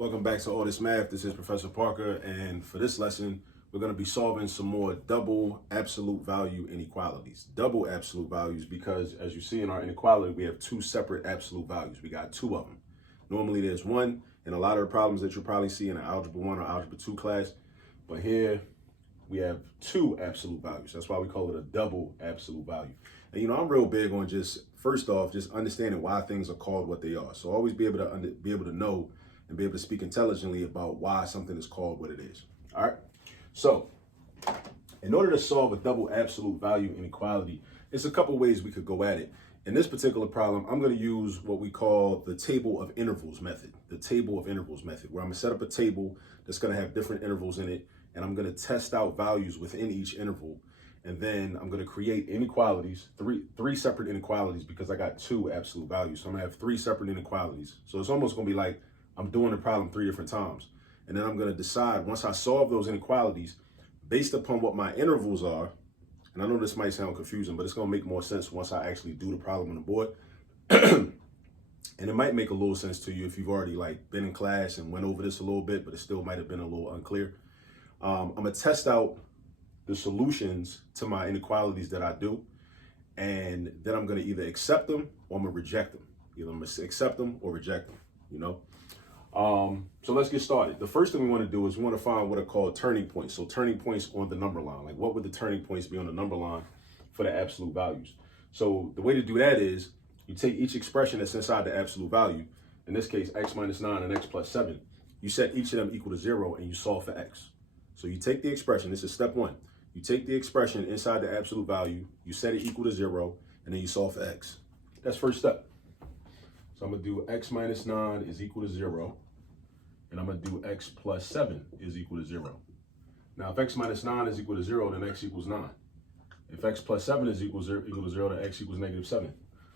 Welcome back to All This Math. This is Professor Parker, and for this lesson, we're going to be solving some more double absolute value inequalities. Double absolute values because, as you see in our inequality, we have two separate absolute values. We got two of them. Normally there's one in a lot of the problems that you'll probably see in an Algebra 1 or Algebra 2 class, but here we have two absolute values. That's why we call it a double absolute value. And I'm real big on just, first off, just understanding why things are called what they are. So always be able to know and be able to speak intelligently about why something is called what it is. All right. So in order to solve a double absolute value inequality, it's a couple ways we could go at it. In this particular problem, I'm going to use what we call the table of intervals method, where I'm going to set up a table that's going to have different intervals in it, and I'm going to test out values within each interval. And then I'm going to create inequalities, three separate inequalities, because I got two absolute values. So I'm going to have three separate inequalities. So it's almost going to be like I'm doing the problem three different times. And then I'm going to decide, once I solve those inequalities, based upon what my intervals are, and I know this might sound confusing, but it's going to make more sense once I actually do the problem on the board. And it might make a little sense to you if you've already been in class and went over this a little bit, but it still might have been a little unclear. I'm going to test out the solutions to my inequalities that I do, and then I'm going to either accept them or I'm going to reject them. Either I'm going to accept them or reject them, So let's get started. The first thing we want to do is we want to find what are called turning points. So turning points on the number line. Like, what would the turning points be on the number line for the absolute values? So the way to do that is you take each expression that's inside the absolute value, in this case, x minus 9 and x plus 7, you set each of them equal to 0 and you solve for x. So you take the expression, this is step one. You take the expression inside the absolute value, you set it equal to 0, and then you solve for x. That's first step. So I'm going to do x minus 9 is equal to 0, and I'm going to do x plus 7 is equal to 0. Now, if x minus 9 is equal to 0, then x equals 9. If x plus 7 is equal to 0, then x equals negative 7.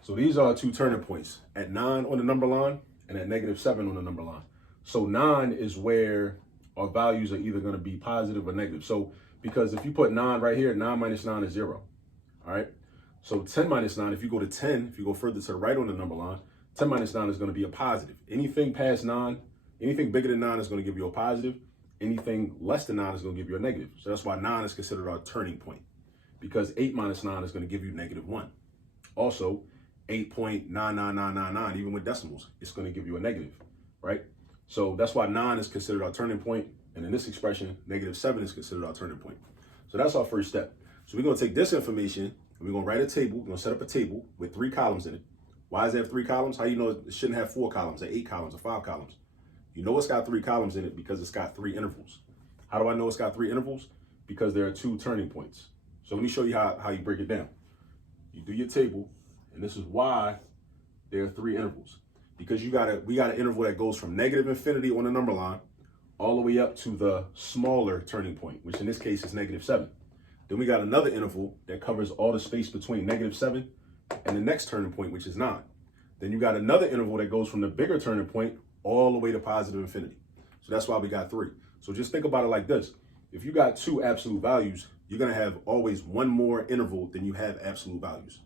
So these are two turning points, at 9 on the number line and at negative 7 on the number line. So 9 is where our values are either going to be positive or negative. So because if you put 9 right here, 9 minus 9 is 0. All right. So 10 minus 9, if you go to 10, if you go further to the right on the number line, 10 minus 9 is going to be a positive. Anything past 9, anything bigger than 9 is going to give you a positive. Anything less than 9 is going to give you a negative. So that's why 9 is considered our turning point, because 8 minus 9 is going to give you negative 1. Also, 8.99999, even with decimals, it's going to give you a negative, right? So that's why 9 is considered our turning point. And in this expression, negative 7 is considered our turning point. So that's our first step. So we're going to take this information and we're going to write a table. We're going to set up a table with 3 columns in it. Why does it have 3 columns? How do you know it shouldn't have 4 columns or 8 columns or 5 columns? You know it's got 3 columns in it because it's got 3 intervals. How do I know it's got 3 intervals? Because there are 2 turning points. So let me show you how you break it down. You do your table, and this is why there are 3 intervals. Because we got an interval that goes from negative infinity on the number line all the way up to the smaller turning point, which in this case is negative 7. Then we got another interval that covers all the space between negative 7 and the next turning point, which is 9. Then you got another interval that goes from the bigger turning point all the way to positive infinity. So that's why we got 3. So just think about it like this. If you got 2 absolute values, you're going to have always one more interval than you have absolute values.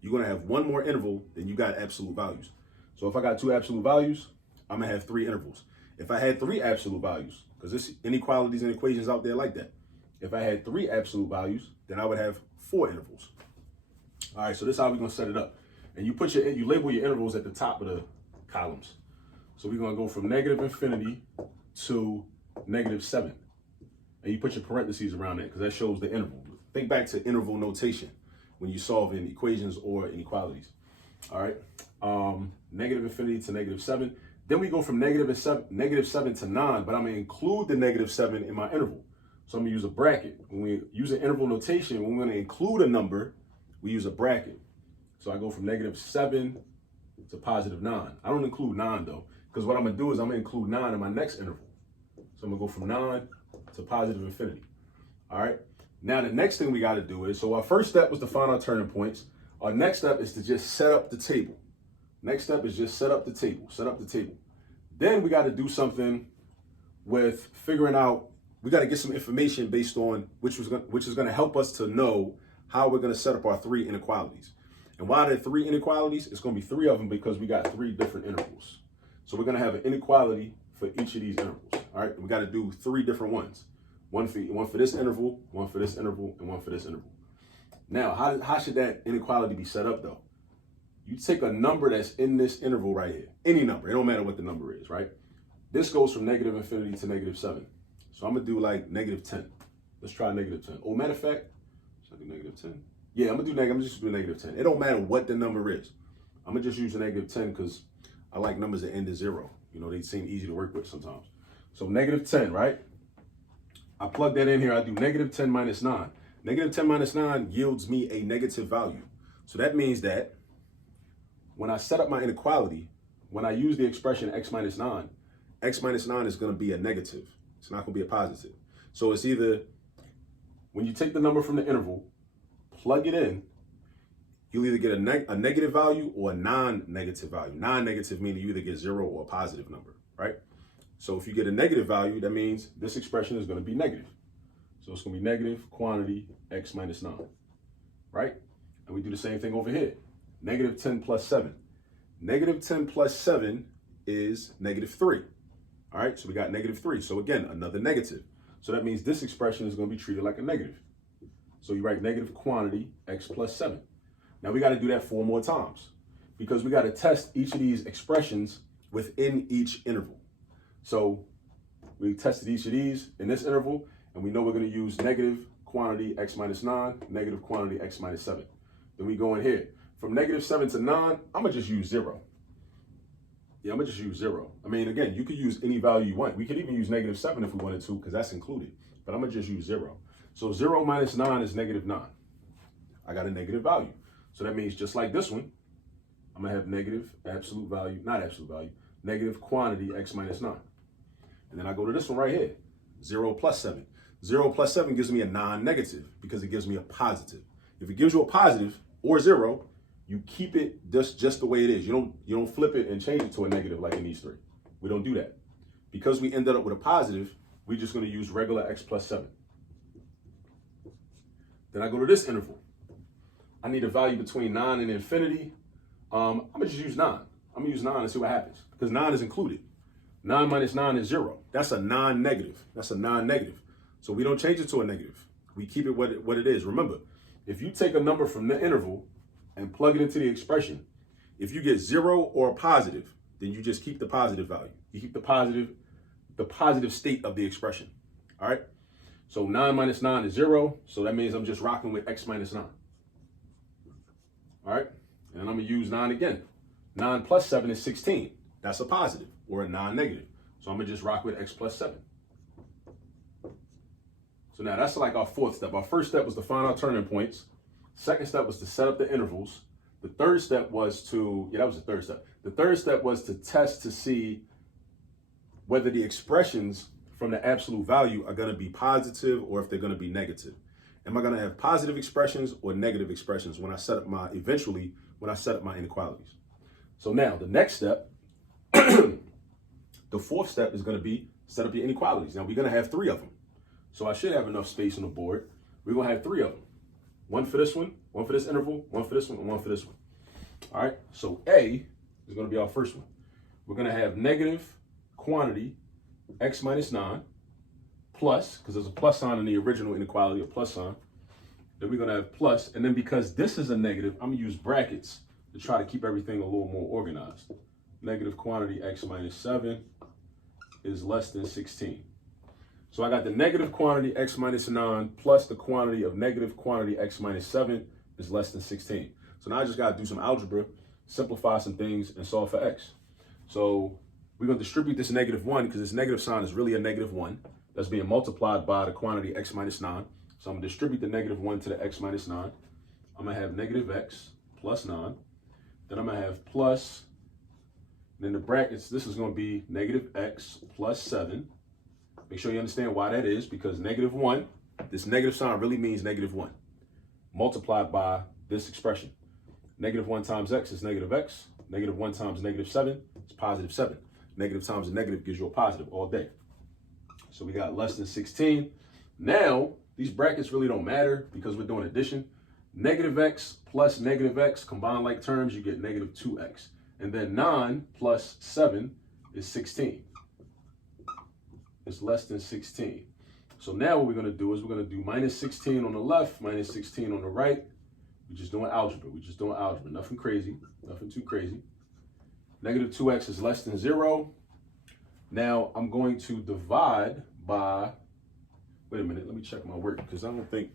You're going to have one more interval than you got absolute values. So if I got 2 absolute values, I'm going to have 3 intervals. If I had 3 absolute values, because there's inequalities and equations out there like that. If I had 3 absolute values, then I would have 4 intervals. All right, so this is how we're going to set it up. And you label your intervals at the top of the columns. So we're going to go from negative infinity to negative 7. And you put your parentheses around it because that shows the interval. Think back to interval notation when you're solving equations or inequalities. All right, negative infinity to negative 7. Then we go from negative 7 to 9, but I'm going to include the negative 7 in my interval. So I'm going to use a bracket. When we use an interval notation, when we're going to include a number, we use a bracket. So I go from negative 7 to positive 9. I don't include 9 though, because what I'm going to do is I'm going to include 9 in my next interval. So I'm going to go from 9 to positive infinity. All right. Now the next thing we got to do is, so our first step was to find our turning points. Our next step is to just set up the table. Next step is just set up the table. Then we got to do something with figuring out, we got to get some information based on which is going to help us to know how we're going to set up our 3 inequalities. And why there are 3 inequalities? It's going to be 3 of them because we got 3 different intervals. So we're going to have an inequality for each of these intervals. All right, we got to do 3 different ones. One for this interval, one for this interval, and one for this interval. Now, how should that inequality be set up though? You take a number that's in this interval right here, any number, it don't matter what the number is, right? This goes from negative infinity to negative 7. So I'm gonna do like negative 10. Let's try negative 10. Oh, matter of fact, should I do negative 10? Yeah, I'm just do negative 10. It don't matter what the number is. I'm gonna just use a negative 10 because I like numbers that end in 0. You know, they seem easy to work with sometimes. So negative 10, right? I plug that in here, I do negative 10 minus 9. Negative 10 minus 9 yields me a negative value. So that means that when I set up my inequality, when I use the expression x minus 9 is going to be a negative. It's not going to be a positive. So it's either, when you take the number from the interval, plug it in, you'll either get a negative value or a non-negative value. Non-negative meaning you either get 0 or a positive number, right? So if you get a negative value, that means this expression is going to be negative. So it's going to be negative quantity x minus 9, right? And we do the same thing over here. Negative 10 plus 7. Negative 10 plus 7 is negative 3. All right, so we got negative 3. So again, another negative. So that means this expression is going to be treated like a negative. So you write negative quantity x plus 7. Now we got to do that 4 more times because we got to test each of these expressions within each interval. So we tested each of these in this interval, and we know we're going to use negative quantity x minus 9, negative quantity x minus 7. Then we go in here. From negative 7 to 9, I'm going to just use 0. Yeah, I'm going to just use 0. I mean, again, you could use any value you want. We could even use negative 7 if we wanted to, because that's included. But I'm going to just use 0. So 0 minus 9 is negative 9. I got a negative value. So that means just like this one, I'm going to have negative absolute value, not absolute value, negative quantity x minus 9. And then I go to this one right here, 0 plus 7. 0 plus 7 gives me a non-negative because it gives me a positive. If it gives you a positive or 0, you keep it just the way it is. You don't flip it and change it to a negative like in these 3. We don't do that. Because we ended up with a positive, we're just going to use regular x plus 7. Then I go to this interval. I need a value between 9 and infinity. I'm going to just use 9. I'm going to use 9 and see what happens. Because 9 is included. 9 minus 9 is 0. That's a non-negative. That's a non-negative. So we don't change it to a negative. We keep it what it is. Remember, if you take a number from the interval and plug it into the expression, if you get 0 or a positive, then you just keep the positive value. You keep the positive state of the expression. All right? So 9 minus 9 is 0. So that means I'm just rocking with x minus 9. All right? And I'm going to use 9 again. 9 plus 7 is 16. That's a positive or a non-negative. So I'm going to just rock with x plus 7. So now that's like our 4th step. Our first step was to find our turning points. Second step was to set up the intervals. The third step was to, that was the third step. The third step was to test to see whether the expressions from the absolute value are going to be positive or if they're going to be negative. Am I going to have positive expressions or negative expressions when I set up my inequalities? So now the next step, the 4th step is going to be set up your inequalities. Now we're going to have 3 of them. So I should have enough space on the board. We're going to have 3 of them. One for this one, one for this interval, one for this one, and one for this one. All right, so A is going to be our first one. We're going to have negative quantity x minus 9 plus, because there's a plus sign in the original inequality, a plus sign. Then we're going to have plus, and then because this is a negative, I'm going to use brackets to try to keep everything a little more organized. Negative quantity x minus 7 is less than 16. So I got the negative quantity x minus 9 plus the quantity of negative quantity x minus 7 is less than 16. So now I just got to do some algebra, simplify some things, and solve for x. So we're going to distribute this negative 1 because this negative sign is really a negative 1 that's being multiplied by the quantity x minus 9. So I'm going to distribute the negative 1 to the x minus 9. I'm going to have negative x plus 9. Then I'm going to have plus, and in the brackets, this is going to be negative x plus 7. Make sure you understand why that is, because negative 1, this negative sign really means negative 1, multiplied by this expression. Negative 1 times x is negative x. Negative 1 times negative 7 is positive 7. Negative times a negative gives you a positive all day. So we got less than 16. Now, these brackets really don't matter because we're doing addition. Negative x plus negative x, combined like terms, you get negative 2x. And then 9 plus 7 is 16. is less than 16. So now what we're going to do is we're going to do minus 16 on the left, minus 16 on the right. We're just doing algebra. We're just doing algebra. Nothing crazy. Nothing too crazy. Negative 2x is less than 0. Now I'm going to divide by, wait a minute, let me check my work because I don't think,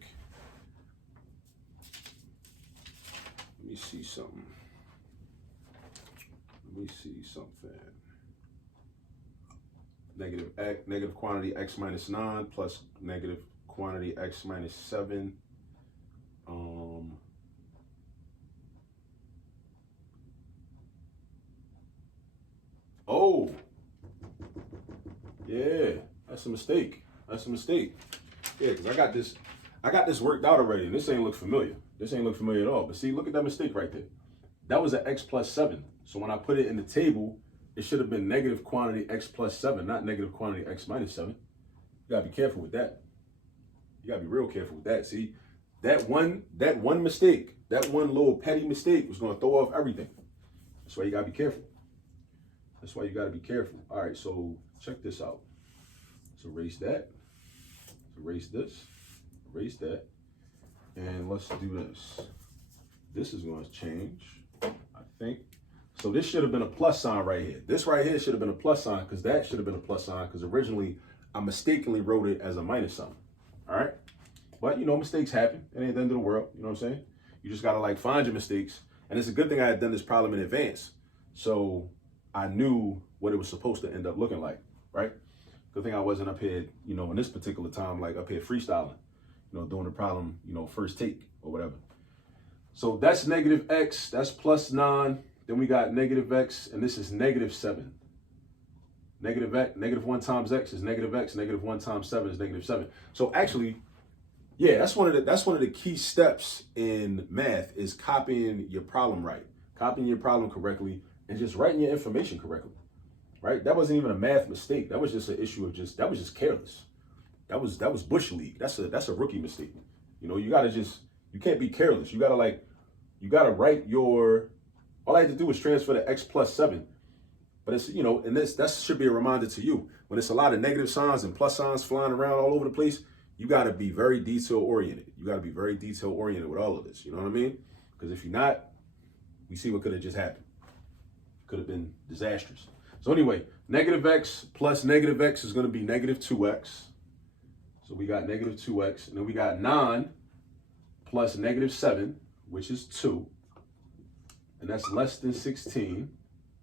let me see something. Let me see something. Negative quantity x minus 9 plus negative quantity x minus 7. Oh, yeah, that's a mistake. That's a mistake. Yeah, because I got this worked out already, and this ain't look familiar. This ain't look familiar at all. But see, look at that mistake right there. That was an x plus 7. So when I put it in the table, it should have been negative quantity x plus 7, not negative quantity x minus 7. You gotta be careful with that. You gotta be real careful with that. See, that one mistake, that one little petty mistake was gonna throw off everything. That's why you gotta be careful. That's why you gotta be careful. All right, so check this out. So erase that, erase this, erase that, and let's do this. This is gonna change, I think. So this should have been a plus sign right here. This right here should have been a plus sign because that should have been a plus sign because originally I mistakenly wrote it as a minus sign. All right. But, you know, mistakes happen. It ain't the end of the world. You know what I'm saying? You just got to like find your mistakes. And it's a good thing I had done this problem in advance. So I knew what it was supposed to end up looking like. Right. Good thing I wasn't up here, you know, in this particular time, like up here freestyling, you know, doing the problem, you know, first take or whatever. So that's negative x. That's plus 9. Then we got negative x, and this is negative 7. Negative 1 times x is negative x. Negative 1 times 7 is negative 7. So actually, yeah, that's one of the key steps in math is copying your problem right, copying your problem correctly, and just writing your information correctly. Right? That wasn't even a math mistake. That was just an issue of that was just careless. That was bush league. That's a rookie mistake. You know, you can't be careless. You gotta write your. All I had to do was transfer the x plus 7. But it's, you know, and that should be a reminder to you. When it's a lot of negative signs and plus signs flying around all over the place, you got to be very detail oriented. You got to be very detail oriented with all of this. You know what I mean? Because if you're not, we see what could have just happened. Could have been disastrous. So anyway, negative x plus negative x is going to be negative 2x. So we got negative 2x. And then we got 9 plus negative 7, which is 2. And that's less than 16,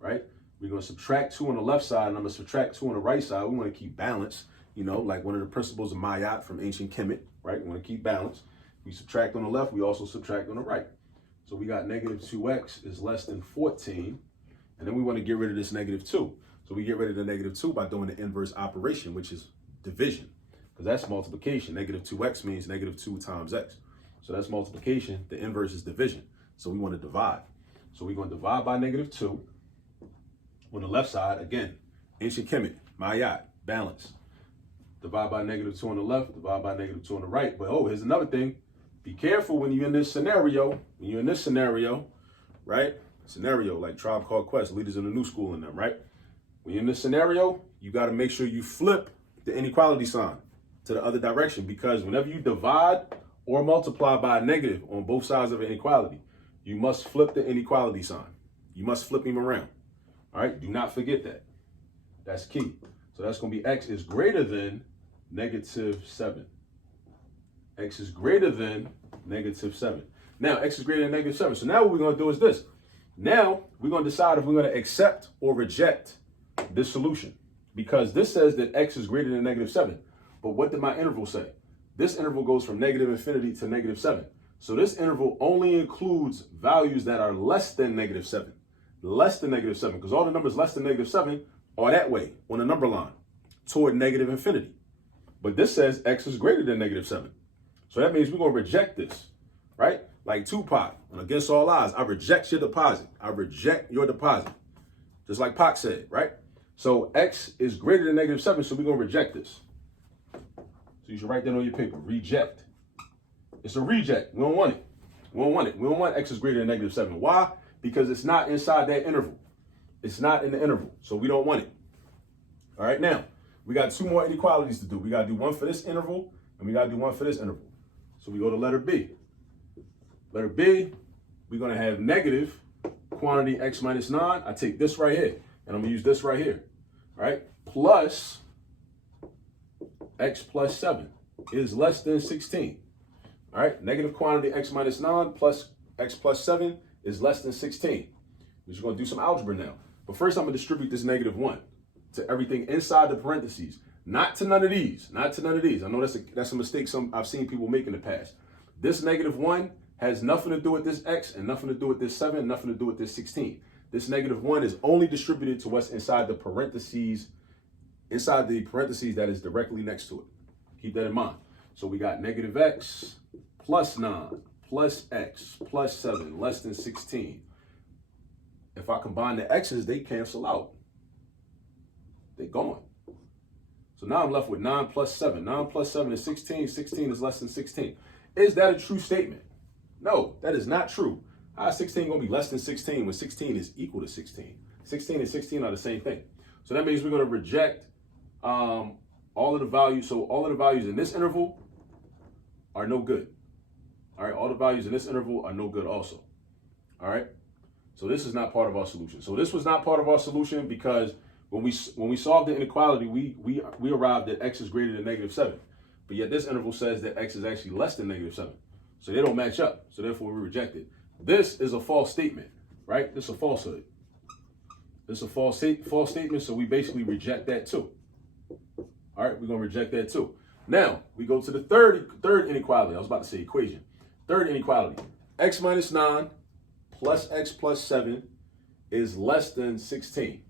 right? We're going to subtract 2 on the left side, and I'm going to subtract 2 on the right side. We want to keep balance, you know, like one of the principles of Mayat from ancient Kemet, right? We want to keep balance. We subtract on the left, we also subtract on the right. So we got negative 2x is less than 14, and then we want to get rid of this negative 2. So we get rid of the negative 2 by doing the inverse operation, which is division, because that's multiplication. Negative 2x means negative 2 times x. So that's multiplication. The inverse is division. So we want to divide. So we're going to divide by negative 2 on the left side. Again, ancient Kemet, Mayat, balance. Divide by negative 2 on the left, divide by negative 2 on the right. But here's another thing. Be careful when you're in this scenario. When you're in this scenario, right? Scenario like Tribe Called Quest, leaders in the new school in them, right? When you're in this scenario, you got to make sure you flip the inequality sign to the other direction, because whenever you divide or multiply by a negative on both sides of an inequality, you must flip the inequality sign. You must flip him around. All right, do not forget that. That's key. So that's going to be x is greater than negative 7. X is greater than negative 7. Now, x is greater than negative 7. So now what we're going to do is this. Now, we're going to decide if we're going to accept or reject this solution, because this says that x is greater than negative 7. But what did my interval say? This interval goes from negative infinity to negative 7. So this interval only includes values that are less than negative 7. Less than negative 7, because all the numbers less than negative 7 are that way on the number line toward negative infinity. But this says x is greater than negative 7. So that means we're going to reject this, right? Like Tupac, and against all odds, I reject your deposit. I reject your deposit. Just like Pac said, right? So x is greater than negative 7, so we're going to reject this. So you should write that on your paper. Reject. It's a reject. We don't want it. We don't want it. We don't want x is greater than negative 7. Why? Because it's not inside that interval. It's not in the interval. So we don't want it. All right. Now, We got two more inequalities to do. We got to do one for this interval, and we got to do one for this interval. So we go to letter B. Letter B, we're going to have negative quantity x minus 9. I take this right here, and I'm going to use this right here, right? Plus x plus 7 is less than 16. All right, negative quantity x minus 9 plus x plus 7 is less than 16. We're just going to do some algebra now. But first, I'm going to distribute this negative 1 to everything inside the parentheses. Not to none of these. Not to none of these. I know that's a mistake I've seen people make in the past. This negative 1 has nothing to do with this x and nothing to do with this 7 and nothing to do with this 16. This negative 1 is only distributed to what's inside the parentheses that is directly next to it. Keep that in mind. So we got negative x plus 9 plus x plus 7 less than 16. If I combine the x's, they cancel out. They're gone. So now I'm left with 9 plus 7. 9 plus 7 is 16. 16 is less than 16. Is that a true statement? No, that is not true. How is 16 going to be less than 16 when 16 is equal to 16? 16 and 16 are the same thing. So that means we're going to reject all of the values. So all of the values in this interval are no good. All right, all the values in this interval are no good also. All right, so this is not part of our solution. So this was not part of our solution because when we solved the inequality, we arrived at x is greater than negative 7. But yet this interval says that x is actually less than negative 7. So they don't match up. So therefore we reject it. This is a false statement, right? This is a falsehood. This is a false statement, so we basically reject that too. All right, we're going to reject that too. Now, we go to the third inequality. I was about to say equation. Third inequality. X minus 9 plus x plus 7 is less than 16.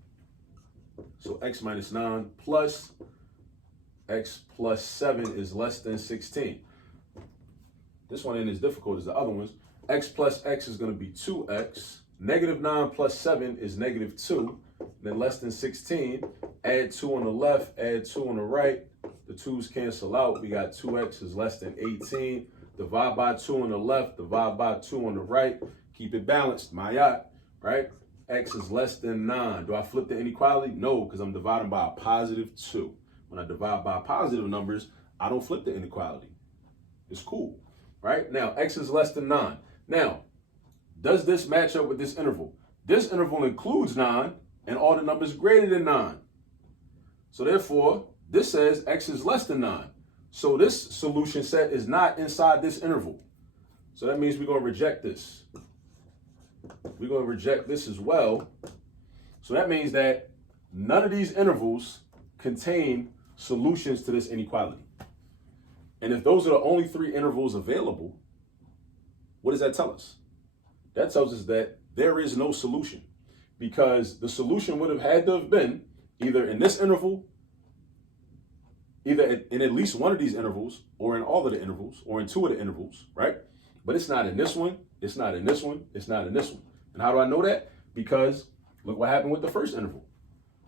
So x minus 9 plus x plus 7 is less than 16. This one ain't as difficult as the other ones. X plus x is going to be 2x. Negative 9 plus 7 is negative 2. Then less than 16. Add 2 on the left, add 2 on the right. The 2's cancel out. We got 2x is less than 18. Divide by 2 on the left, divide by 2 on the right. Keep it balanced, Mayat, right? X is less than 9. Do I flip the inequality? No, because I'm dividing by a positive 2. When I divide by positive numbers, I don't flip the inequality. It's cool, right? Now, x is less than 9. Now, does this match up with this interval? This interval includes 9 and all the numbers greater than 9. So therefore, this says x is less than 9. So this solution set is not inside this interval. So that means we're going to reject this. We're going to reject this as well. So that means that none of these intervals contain solutions to this inequality. And if those are the only 3 intervals available, what does that tell us? That tells us that there is no solution, because the solution would have had to have been either in this interval, either in at least one of these intervals, or in all of the intervals, or in 2 of the intervals, right? But it's not in this one, it's not in this one, it's not in this one. And how do I know that? Because look what happened with the first interval.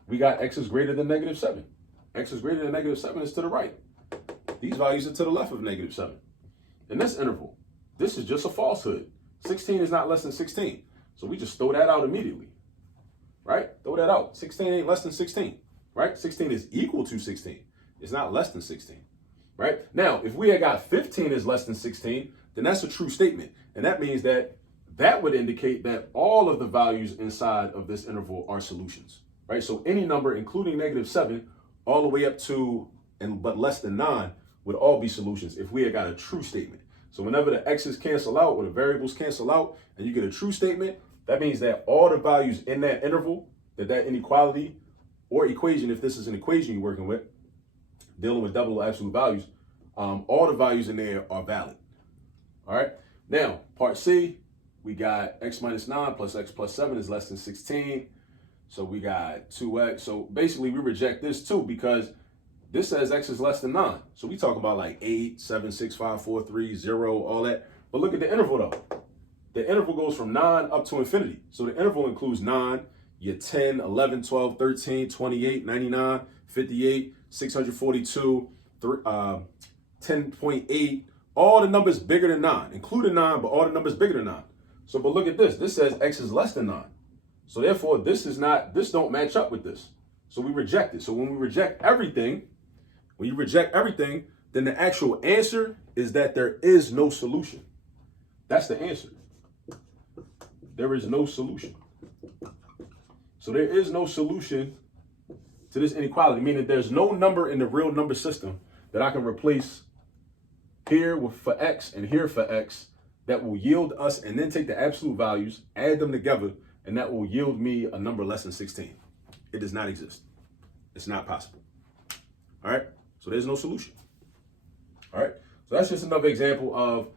We got x is greater than negative 7. X is greater than negative 7 is to the right. These values are to the left of negative 7. In this interval, this is just a falsehood. 16 is not less than 16. So we just throw that out immediately, right? Throw that out. 16 ain't less than 16, right? 16 is equal to 16. It's not less than 16, right? Now, if we had got 15 is less than 16, then that's a true statement. And that means that would indicate that all of the values inside of this interval are solutions, right? So any number, including negative 7, all the way up to but less than 9 would all be solutions if we had got a true statement. So whenever the x's cancel out or the variables cancel out and you get a true statement, that means that all the values in that interval, that inequality or equation, if this is an equation you're working with, dealing with double or absolute values, all the values in there are valid. All right. Now, part C, we got x minus 9 plus x plus 7 is less than 16. So we got 2x. So basically we reject this too, because this says x is less than 9. So we talk about like 8, 7, 6, 5, 4, 3, 0, all that. But look at the interval though. The interval goes from 9 up to infinity. So the interval includes 9, your 10, 11, 12, 13, 28, 99, 58, 642, 10.8, all the numbers bigger than 9, including 9, but all the numbers bigger than 9. So, but look at this. This says x is less than 9. So therefore, this don't match up with this. So we reject it. So when we reject everything, then the actual answer is that there is no solution. That's the answer. There is no solution. So there is no solution to this inequality, meaning there's no number in the real number system that I can replace here for x and here for x that will yield us, and then take the absolute values, add them together, and that will yield me a number less than 16. It does not exist. It's not possible. All right? So there's no solution. All right? So that's just another example of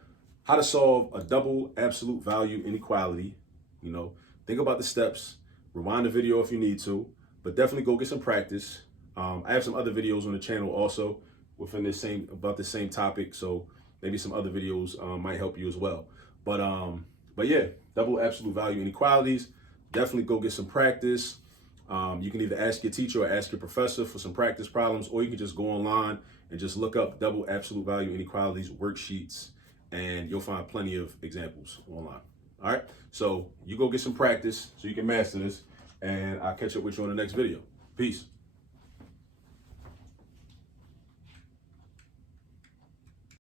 how to solve a double absolute value inequality. You know, think about the steps, rewind the video if you need to, but definitely go get some practice. I have some other videos on the channel also within about the same topic. So maybe some other videos might help you as well. But yeah, double absolute value inequalities. Definitely go get some practice. You can either ask your teacher or ask your professor for some practice problems, or you can just go online and just look up double absolute value inequalities worksheets, and you'll find plenty of examples online. All right, so you go get some practice so you can master this, and I'll catch up with you on the next video. Peace.